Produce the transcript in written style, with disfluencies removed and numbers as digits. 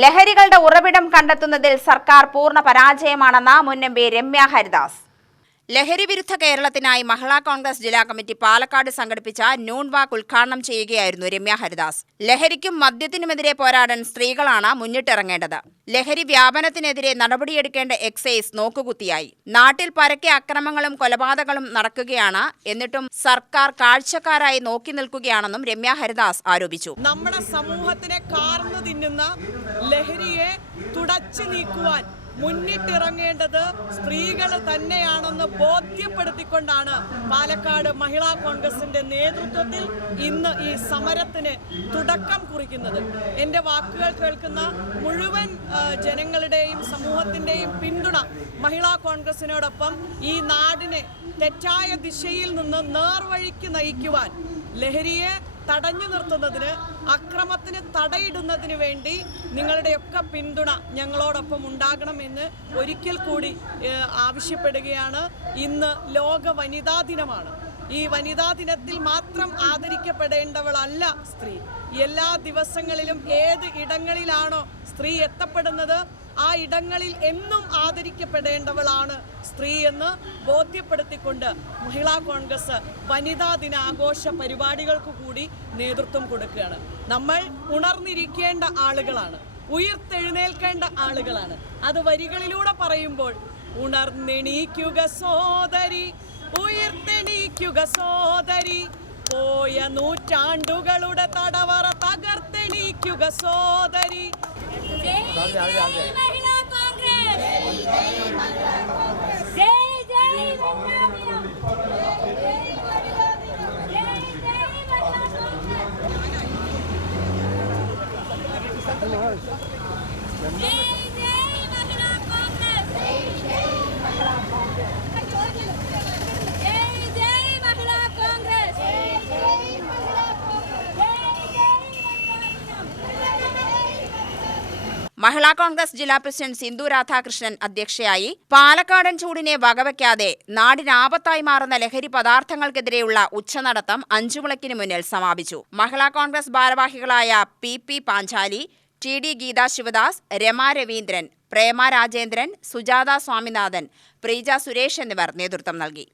ലഹരികളുടെ ഉറവിടം കണ്ടെത്തുന്നതിൽ സർക്കാർ പൂർണ്ണ പരാജയമാണെന്ന് മുൻ എംപി രമ്യ ഹരിദാസ്. ലഹരി വിരുദ്ധ കേരളത്തിനായി മഹിളാ കോൺഗ്രസ് ജില്ലാ കമ്മിറ്റി പാലക്കാട് സംഘടിപ്പിച്ച നൂൺ വാക്ക് ഉദ്ഘാടനം ചെയ്യുകയായിരുന്നു രമ്യ ഹരിദാസ്. ലഹരിക്കും മദ്യത്തിനുമെതിരെ പോരാടാൻ സ്ത്രീകളാണ് മുന്നിട്ടിറങ്ങേണ്ടത്. ലഹരി വ്യാപനത്തിനെതിരെ നടപടിയെടുക്കേണ്ട എക്സൈസ് നോക്കുകുത്തിയായി. നാട്ടിൽ പരക്കെ അക്രമങ്ങളും കൊലപാതകങ്ങളും നടക്കുകയാണ്. എന്നിട്ടും സർക്കാർ കാഴ്ചക്കാരായി നോക്കി നിൽക്കുകയാണെന്നും രമ്യ ഹരിദാസ് ആരോപിച്ചു. നമ്മുടെ സമൂഹത്തിനെ കാർന്നു തിന്നുന്ന ലഹരിയെ തുടച്ചു നീക്കുവാൻ മുന്നിട്ടിറങ്ങേണ്ടത് സ്ത്രീകൾ തന്നെയാണെന്ന് ബോധ്യപ്പെടുത്തിക്കൊണ്ടാണ് പാലക്കാട് മഹിളാ കോൺഗ്രസിന്റെ നേതൃത്വത്തിൽ ഇന്ന് ഈ സമരത്തിന് തുടക്കം കുറിക്കുന്നത്. എൻ്റെ വാക്കുകൾ കേൾക്കുന്ന മുഴുവൻ ജനങ്ങളുടെയും സമൂഹത്തിൻ്റെയും പിന്തുണ മഹിളാ കോൺഗ്രസിനോടൊപ്പം ഈ നാടിനെ തെറ്റായ ദിശയിൽ നിന്ന് നേർവഴിക്ക് നയിക്കുവാൻ, ലഹരിയെ തടഞ്ഞു നിർത്തുന്നതിന്, അക്രമത്തിന് തടയിടുന്നതിന് വേണ്ടി നിങ്ങളുടെയൊക്കെ പിന്തുണ ഞങ്ങളോടൊപ്പം ഉണ്ടാകണമെന്ന് ഒരിക്കൽ കൂടി ആവശ്യപ്പെടുകയാണ്. ഇന്ന് ലോക വനിതാ ദിനമാണ്. ഈ വനിതാ ദിനത്തിൽ മാത്രം ആദരിക്കപ്പെടേണ്ടവളല്ല സ്ത്രീ. എല്ലാ ദിവസങ്ങളിലും ഏത് ഇടങ്ങളിലാണോ സ്ത്രീ എത്തപ്പെടുന്നത് ആ ഇടങ്ങളിൽ എന്നും ആദരിക്കപ്പെടേണ്ടവളാണ് സ്ത്രീ എന്ന് ബോധ്യപ്പെടുത്തിക്കൊണ്ട് മഹിളാ കോൺഗ്രസ് വനിതാ ദിന ആഘോഷ പരിപാടികൾക്ക് കൂടി നേതൃത്വം കൊടുക്കുകയാണ്. നമ്മൾ ഉണർന്നിരിക്കേണ്ട ആളുകളാണ്, ഉയർത്തെഴുന്നേൽക്കേണ്ട ആളുകളാണ്. അത് വരികളിലൂടെ പറയുമ്പോൾ ഉണർന്നെണീക്കുക സോദരി, ഉയർത്തെണീക്കുക സോദരി, പോയ നൂറ്റാണ്ടുകളുടെ തടവറ തകർത്തെണീക്കുക സോദരി. മഹിളാ കോൺഗ്രസ് ജില്ലാ പ്രസിഡന്റ് സിന്ധു രാധാകൃഷ്ണൻ അധ്യക്ഷയായി. പാലക്കാടൻ ചൂടിനെ വകവയ്ക്കാതെ നാടിനാപത്തായി മാറുന്ന ലഹരി പദാർത്ഥങ്ങൾക്കെതിരെയുള്ള ഉച്ചനടത്തം 5 വിളക്കിന് മുന്നിൽ സമാപിച്ചു. മഹിളാ കോൺഗ്രസ് ഭാരവാഹികളായ പി പാഞ്ചാലി, TD ഗീതാ ശിവദാസ്, രമ രവീന്ദ്രൻ, പ്രേമ രാജേന്ദ്രൻ, സുജാത സ്വാമിനാഥൻ, പ്രീജ സുരേഷ് എന്നിവർ നേതൃത്വം നൽകി.